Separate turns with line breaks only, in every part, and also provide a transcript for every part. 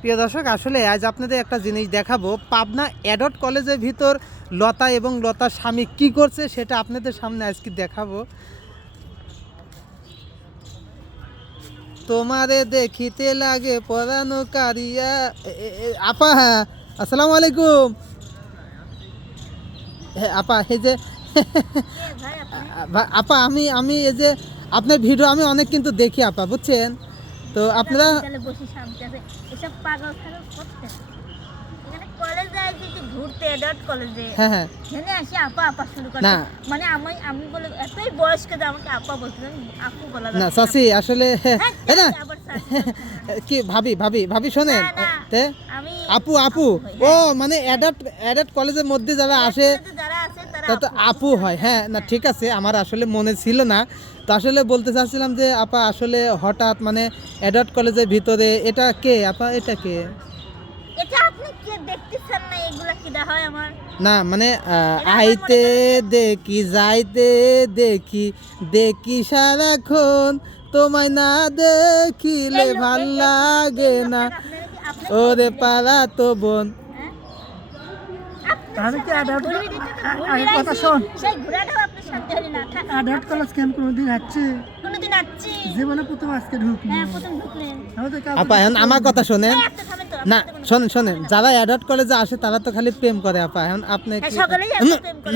প্রিয় দর্শক আসলে আজ আপনাদের একটা জিনিস দেখাবো। পাবনা অ্যাডট কলেজের ভিতর লতা এবং লতার স্বামী কি করছে সেটা আপনাদের সামনে আজকে দেখাবো। তোমারে দেখিতে লাগে পরানো কারিয়া। আপা হ্যাঁ আসসালামু আলাইকুম। হ্যাঁ আপা এই যে আপা আমি আমি এই যে আপনার ভিডিও আমি অনেক কিন্তু দেখি আপা বুঝছেন? তো আপনারা
এসব পাগল
হ্যাঁ হ্যাঁ। না।
মানে
আসলে
হ্যাঁ,
না। কি ভাবি ভাবি ভাবি শোনেন। আপু আপু ও মানে কলেজের মধ্যে যারা আসে তা তো আপু হয় হ্যাঁ না ঠিক আছে আমার আসলে মনে ছিল না। তো আসলে বলতে চাচ্ছিলাম যে আপা আসলে হঠাৎ মানে অ্যাডাল্ট কলেজের ভিতরে এটা কে? আপা এটা কে?
এটা আপনি কি দেখতেছেন না? এগুলা কি হয় আমার?
না মানে আইতে দেখি যাইতে দেখি দেখি সারাক্ষণ তোমায় না দেখিলে ভালো লাগে না। ওরে পাড়া তো বোন?
আমি কি আরে কথা শোন।
সেই শান্তি হলি না থাক।
আডাল্ট কলেজ কোনোদিন আসছে
কোনোদিন আসছি।
জীবনে প্রথম আজকে ঢুকলি।
হ্যাঁ প্রথম ঢুকলেন
আপা এখন আমার কথা শোনেন। না শোনেন শোনেন। যারা অ্যাডাল্ট কলেজে আসে তারা তো খালি প্রেম করে আপা। এখন আপনি
হ্যাঁ,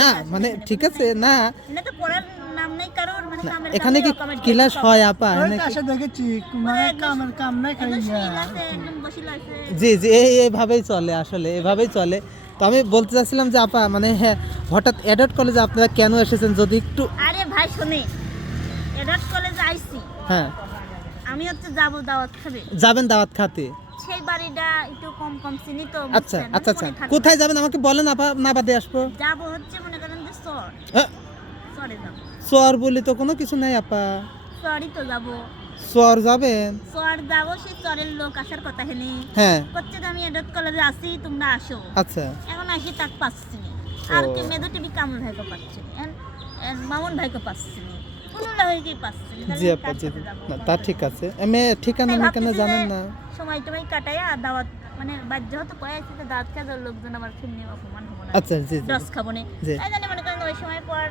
না, মানে ঠিক আছে না।
এটা তো পড়ার নাম নেই কারোর মানে
এখানে কি ক্লাস হয় আপা? এখানে
আসে দেখেছি মানে কামের কাম নাই।
জি জি এই এইভাবেই চলে আসলে এভাবেই চলে। তো আমি বলতে চাচ্ছিলাম যে আপা মানে হ্যাঁ হঠাৎ অ্যাডাল্ট কলেজে আপনারা কেন এসেছেন? যদি একটু
আরে ভাই শোনে। এডাট কলেজে আইছি।
হ্যাঁ।
আমি হচ্ছে যাব দাওয়াত খাবে।
যাবেন দাওয়াত খাতে?
সেই বাড়িটা একটু কম কম চিনি তো
আচ্ছা আচ্ছা আচ্ছা। কোথায় যাবেন? আমাকে বলেন আপা না বাদে আসব।
যাব হচ্ছে মনে করেন যে সর সরে যাব।
চর বলি তো কোনো কিছু নাই আপা।
সরি তো যাব।
চর যাবেন
সর যাব সেই চরের লোক আসার কথা হেনি।
হ্যাঁ।
করছে আমি এডাট কলেজে আসি তোমরা আসো।
আচ্ছা।
এখন আসি তাক পাচ্ছি আর কি মেধা টিভি কামল ভাইকে পাচ্ছি মামুন ভাইকে পাচ্ছি
জি আপা জি। না তা ঠিক আছে। আমি ঠিকানা মিকানা জানেন না?
সময় টময় কাটাইয়া দাওয়াত মানে বাধ্য হতো কয়ে আসছে যে দাওয়াত খাওয়ার লোকজন আবার ফিরনি অপমান হব না।
আচ্ছা জি জি
খাব না। জানি মনে করেন ওই সময় পর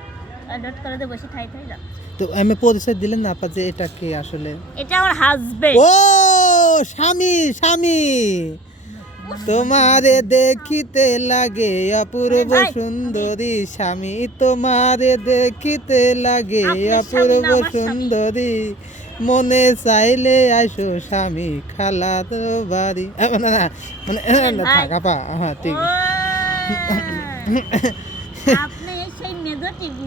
ডট কলেজে বসে ঠাই ঠাই যাচ্ছে।
তো আমি পরিচয় দিলেন না আপা যে এটা কে আসলে?
এটা আমার হাজবেন্ড
ও স্বামী স্বামী। তোমারে দেখিতে লাগে অপূর্ব সুন্দরী স্বামী তোমারে দেখিতে লাগে অপূর্ব সুন্দরী। মনে চাইলে আইসো স্বামী খালা তো বাড়ি না না মানে থাক আপা হ্যাঁ ঠিক।
টিভি।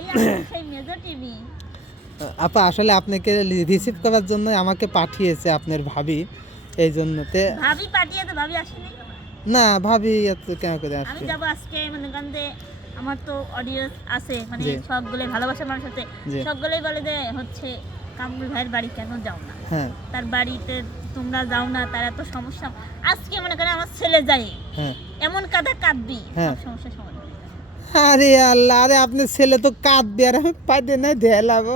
সেই মেজর টিভি।
আপা আসলে আপনাকে রিসিভ করার জন্য আমাকে পাঠিয়েছে আপনার ভাবি। এই জন্যতে
ভাবি পাঠিয়ে তো ভাবি আসেনি।
না ভাবি এত কেন করে
আমি
আসছে
যাব আজকে মনে করেন আমার তো অডিয়েন্স আছে মানে। সবগুলোই ভালোবাসার মানুষ আছে। সবগুলোই বলে যে হচ্ছে কামরুল ভাইয়ের বাড়ি কেন যাও না?
হ্যাঁ।
তার বাড়িতে তোমরা যাও না তার এত সমস্যা। আজকে মনে করে আমার ছেলে যায়।
হ্যাঁ।
এমন কাদা কাঁদবি
হ্যাঁ।
সব সমস্যা যাবে।
আরে আল্লাহ আরে আপনার ছেলে তো কাঁদবে আর আমি পাইতে না ঢেলাবো